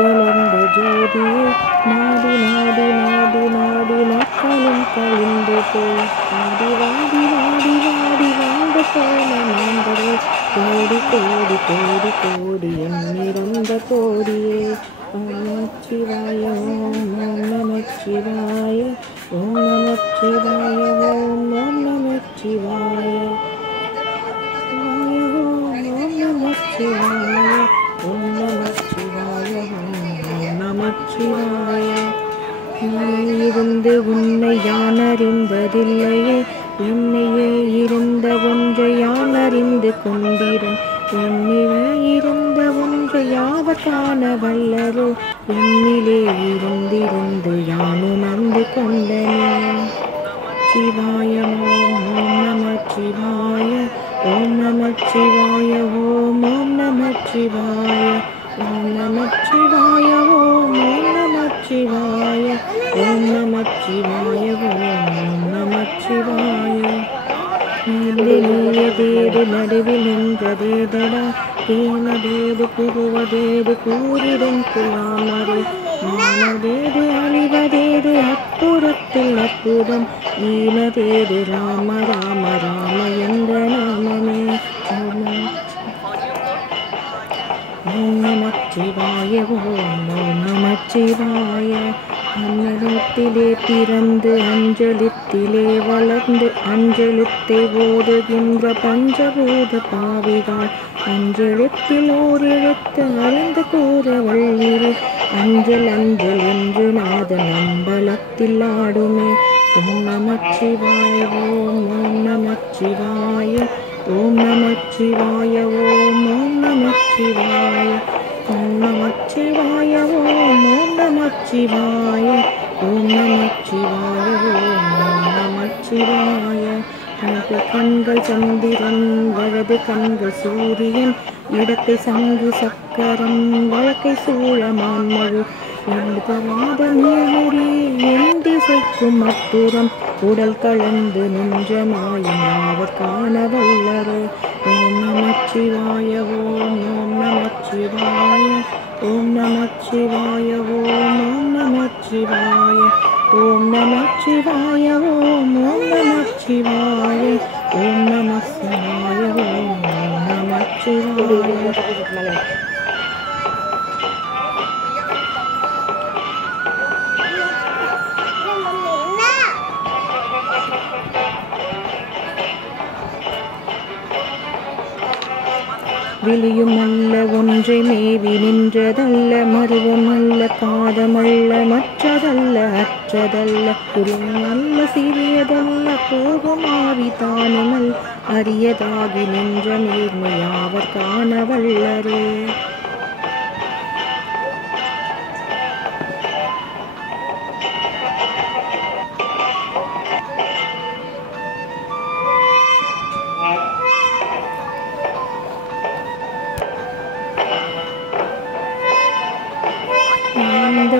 கலந்த ஜோதியே நாடி நாடி நாடி நாடி நாட்களும் கழிந்து போய் வாடி வாடி வாடி வாடி வாழ்ந்து போன மாந்தரே கோடி கோடி கோடி கோடி எண்ணிறந்த கோடியே ஓம் நமச்சிவாய ஓம் நமச்சிவாய ஓம் நமச்சிவாய ஓம் நமச்சிவாய ஓம் நமச்சிவாய ஓம் நமச்சிவாய இருந்து உன்னை யான் அறிந்ததில்லையே என்னையே இருந்த ஒன்றை யான் அறிந்து கொண்டிரன் என்னிலே இருந்த ஒன்றை யாவர் காண வல்லரோ என்னிலே இருந்திருந்து யான் உணர்ந்து கொண்டனே சிவாய ஓம் நமச்சிவாய ஓம் நமச்சிவாய ஓம் நமச்சிவாய ஓம் நமச்சிவாய ஓம் நமச்சிவாய ஓம் நமச்சிவாய ஓம் நமச்சிவாய நீயதேது நடுவில் நின்றதேதடா தேனதேது புகுவதேது கூறிடும் குலாமரே மானதேது அழிவதேது அற்புதத்தில் அற்புதம் ஈனதேது ராம ராம ராம என்ற நாமமே ஓம் நமச்சிவாய ஓம் நமச்சிவாய அன்னலத்திலே பிறந்து அஞ்சலித்திலே வளர்ந்து அஞ்சலித்தை ஓதுகின்ற பஞ்சபூத பாவிகாள் அஞ்சலித்தில் ஓர் எழுத்து அறிந்து கூற வள்ளிரே அஞ்சல் அஞ்சல் என்று நாதன் அம்பலத்தில் ஆடுமே ஓம் நமச்சிவாய ஓம் நமச்சிவாய ஓம் நமச்சிவாய ஓம் நமச்சிவாய ஓம் நமச்சிவாய ஓம் நமச்சிவாய ஓம் நமச்சிவாய ஓம் நமச்சிவாய எனக்கு கண்கள் சந்திரன் வலது கண்கள் சூரியன் இடத்தை சங்கு சக்கரம் வழக்கை சூழமான்மழு எழுதவாத நீமுடி என் திசைக்கும் அப்புறம் உடல் கலந்து நின்ற மாயம் யாவர் காண வல்லரே ஓம் நமச்சிவாய ஓம் நமச்சிவாய ஓம் நமச்சிவாய ஓம் நமச்சிவாய ஓம் நமச்சிவாய ஓம் நமச்சிவாய ஓம் நமசிவாய ஓம் நமச்சிவாய விழியும் அல்ல ஒன்றை மேவி நின்றதல்ல மருவம் அல்ல பாதமல்ல மற்றதல்ல அற்றதல்ல புரியும் அல்ல சிறியதல்ல போகும் ஆவிதானுமல் அரியதாகி நின்ற நேர்மையாவர் காண வல்லரே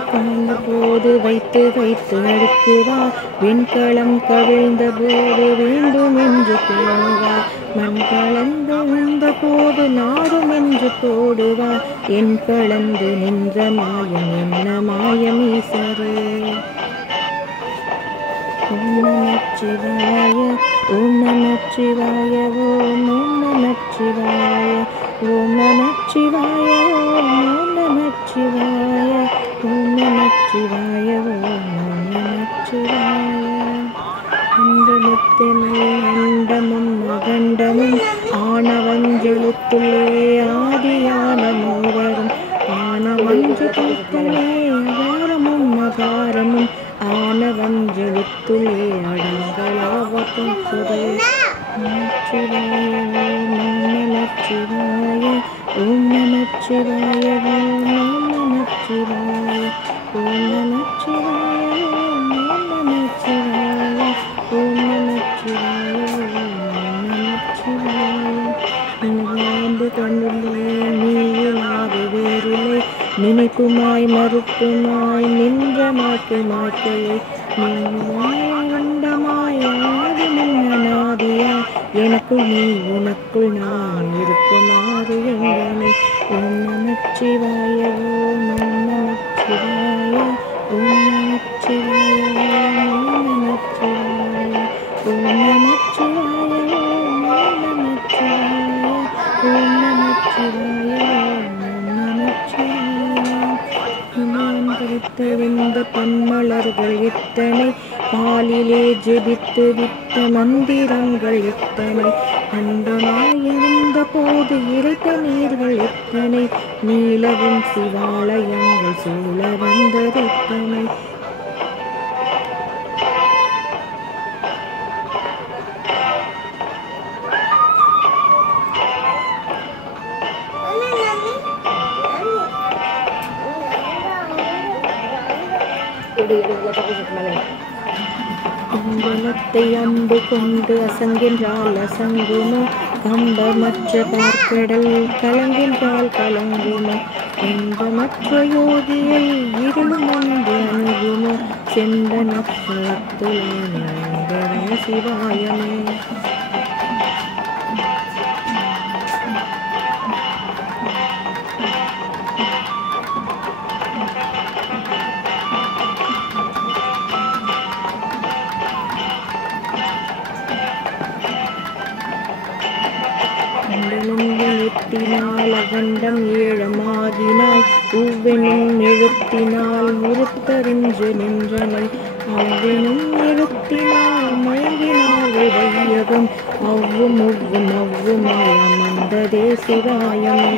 காந்த போது வைத்து வைத்து அடுக்குவா வெண்கலம் கவிழ்ந்த போது வேண்டும் என்று போடுவா மண் கலந்து விழுந்த போது நாடும் என்று போடுவா என் கலந்து நின்ற மாயம் என்ன மாயம் ஈசரே ஓம் நமச்சிவாய ஓம் நமச்சிவாய ஓம் நமச்சிவாய ஓம் நமச்சிவாய ஓம் நமச்சிவாய ஓம் நமச்சிவாய ஓம் நமச்சிவாய அண்டமுத்தினை அண்டமும் அகண்டமும் ஆனவஞ்செழுத்துள்ளே ஆதியான மூவரும் ஆனவஞ்செழுத்துள்ளே அகாரமும் மகாரமும் ஆனவஞ்செழுத்துள்ளே அடங்களாவதும் சுரே நமச்சிவாய ஓம் நமச்சிவாய ஓம் நமச்சிவாய ஓம் நமச்சிவாய ஓம் நமச்சிவாய ஓம் நமச்சிவாய ஓம் நமச்சிவாய ஓம் நமச்சிவாய நினைவாந்து கண்ணிலே நீயிலாது வேறில்லை நினைப்புமாய் மறுப்புமாய் நின்ற மாய்க்கையை நின்றாய் அண்டமாய் ஆதி முன்னநாதியாய் எனக்குள் நீ உனக்குள் நான் இருக்குமாறு எங்கனே. ஓம் நமச்சிவாய ஓம் நமச்சிவாய ஓம் நமச்சிவாய ஓம் நமச்சிவாய ஓம் நமச்சிவாய ஓம் நமச்சிவாய ஓம் நமச்சிவாய ஓம் நமச்சிவாய. நான் பறித்தெழுந்த பன்மலர்கள் எத்தனை, பாலிலே ஜெபித்து விட்ட மந்திரங்கள் எத்தனை, அன்பனாயிருந்த போது இறைத்த நீர்கள் எத்தனை, நீலவும் சிவாலயங்கள் சூழ வந்ததெத்தனை. கும்பலத்தை அம்பு கொண்டு அசங்கின்றால் அசங்குமோ, கம்பமற்ற பார்க்கடல் கலங்கின்றால் கலங்குமோ, இன்பமற்ற யோகியை இருளும் ஒன்று அணுகுமோ, சென்ற நற்சத்துலான சிவாயமே. எழுத்தினால் அகண்டம் ஏழமாகினாய், பூவெனும் எழுத்தினால் உருத்தறிஞ்சு நின்றனை, அவ்வெனும் எழுத்தினால் மயங்கினார்கள் வையகம், அவ்வும் ஒவ்வும் அவ்வுமாயம் வந்ததே சிவாயமே.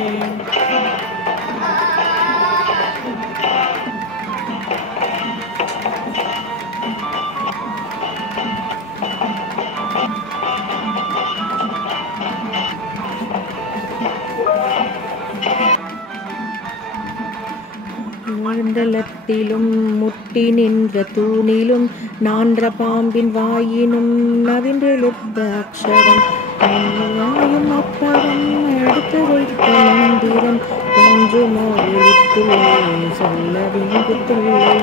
மண்டலத்திலும் முட்டி நின்ற தூணிலும் நான்ற பாம்பின் வாயினும் நவின்றெழுத்த அக்ஷரம், வாயும் அப்பறம் எடுத்து வைத்த மந்திரம், தோன்றுமோ எழுத்துள்ளே சொல்ல விங்குத்துள்ளே.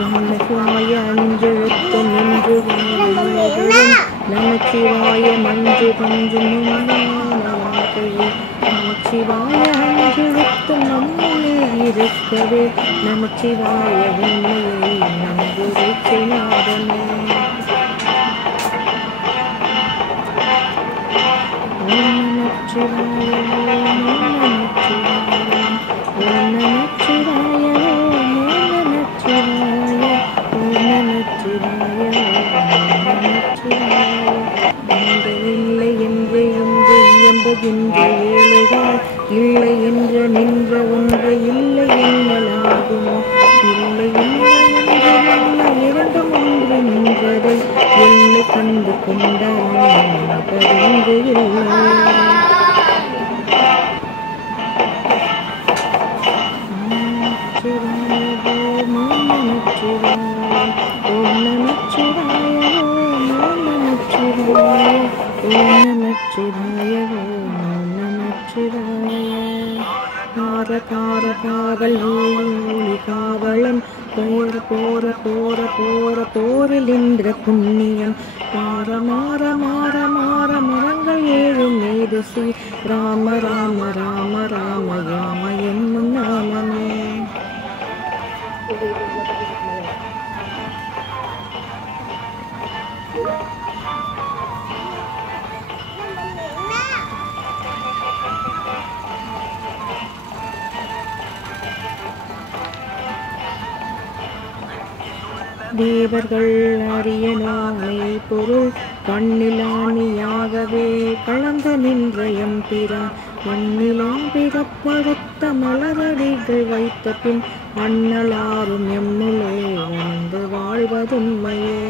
நமச்சிவாய அஞ்செழுத்தும் நின்று நமச்சிவாய மஞ்சு கொஞ்சும் நமச்சிவாய அஞ்செழுத்தும் நம்முள்ளே இருக்கவே, நமச்சிவாய உண்மையை நன்கு வைத்தினாதனே. ஓம் நமச்சிவாய ஓம் நமச்சிவாய ஓம் நமச்சிவாய ஓம் நமச்சிவாய ஓம் நமச்சிவாய ஓம் நமச்சிவாய. இல்லை என்று இன்று இயம்புகின்ற ஏழைகள், இல்லை என்று நின்ற ஒன்று இல்லை என்னலாகுமோ, இல்லை இல்லை என்று நல்ல இரண்டும் ஒன்று நின்றதை எல்லை கண்டு கொண்டான் பரிந்து இல்லை. ஓம் நமச்சிவாய ஓம் நமச்சிவாய ஓம் நமச்சிவாய ஓம் நமச்சிவாய. கார கார காவல் ஊழி ஊழி காவலன், போர போர போர போர போரில் நின்ற புண்ணியம், மாற மாற மாற மாற மரங்கள் ஏழு மீது ஸ்ரீ ராம ராம ராம ராம யாம என்னும் நாமமே. தேவர்கள் அறியனாமை பொருள் கண்ணிலானியாகவே கலந்த நின்ற எம்பிரான், மண்ணிலாம் பிறப்படுத்த மலரடிகள் வைத்த பின் அண்ணலாரும் எம்முளே வந்து வாழ்வதுண்மையே.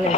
மலை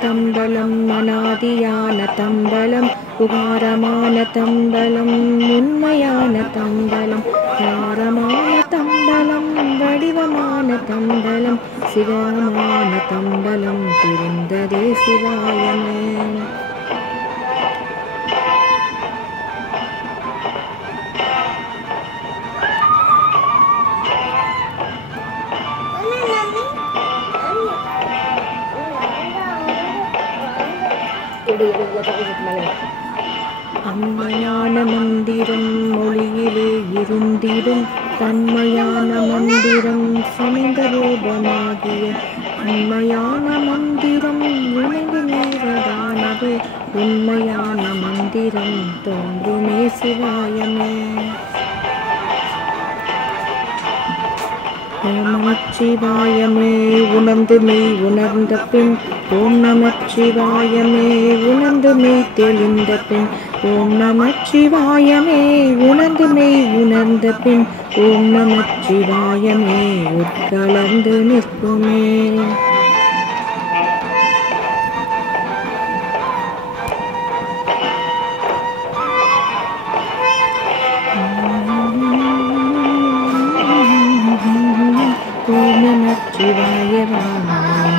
தம்பலம் அநாதியான தம்பலம் உகாரமான தம்பலம் உண்மையான தம்பலம் தாரமான தம்பலம் வடிவமான தம்பலம் சிவமான தம்பலம் திருந்ததே சிவாயமே. அம்மையான மந்திரம் மொழியிலே இருந்திடும் தன்மையான மந்திரம் சமந்த ரூபமாகிய உண்மையான மந்திரம் விளைவின் போது உண்மையான மந்திரம் தோன்றுமே சிவாயமே. ஓம் நமச்சிவாயமே உணர்ந்து மெய் உணர்ந்த பின் ஓம் நமச்சிவாயமே உணர்ந்து மெய் தெளிந்த பின் ஓம் நமச்சிவாயமே உணர்ந்து மெய் உணர்ந்த பின் ஓம் நமச்சிவாயமே உட்கலந்து நிற்குமே. ஓம் நமச்சிவாய ஓம்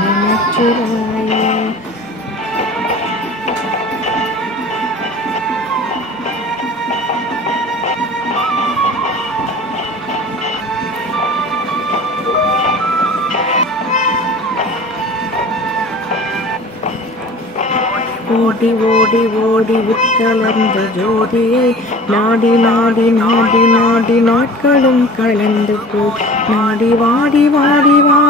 நமச்சிவாய. ஓடி ஓடி ஓடி உட்கலந்த ஜோதியை நாடி நாடி நாடி நாடி நாட்களும் கலந்து போ நாடி வாடி வாடி வா